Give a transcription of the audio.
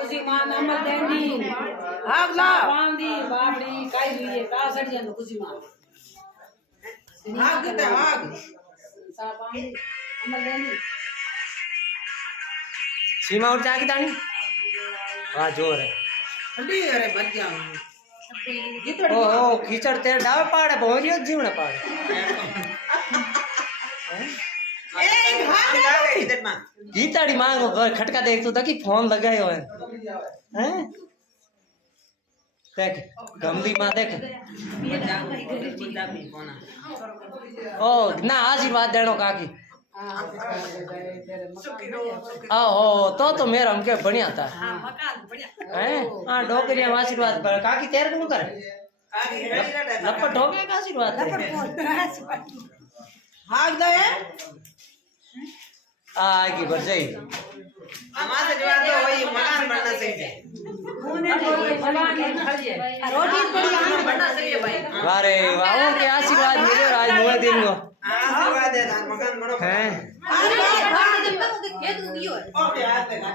उसी मां नंबर देंदी हागला बांदी बाबड़ी काई लिए का सड़िया न कुछ मां हाग देता हाग सा बांदी नंबर देंदी सीमा उठ जाके तानी हां जोर है ठंडी अरे बच जाऊं ओ कीचड़ तेरे डावे पाड़े पहुंचियो जीवने पाड़े ए भाग जावे इधर मां गीताड़ी मांगो खटका देख तो तकी फोन लगायो है हैं देख गमली मां देख ओ ना आशीर्वाद देनो काकी आहो तो मेरा हमके बढ़िया था हैं हां डोकरिया आशीर्वाद पर काकी तेरे को कर लपट हो गया का आशीर्वाद भाग दे आगे बढ़ जाई हमारे जवाब तो वही मकान बनना चाहिए रोटी बनना चाहिए भाई वारे वाह के आशीर्वाद मिले आज मोए दिन को आशीर्वाद है मकान बनो हैं ओके हाथ लगा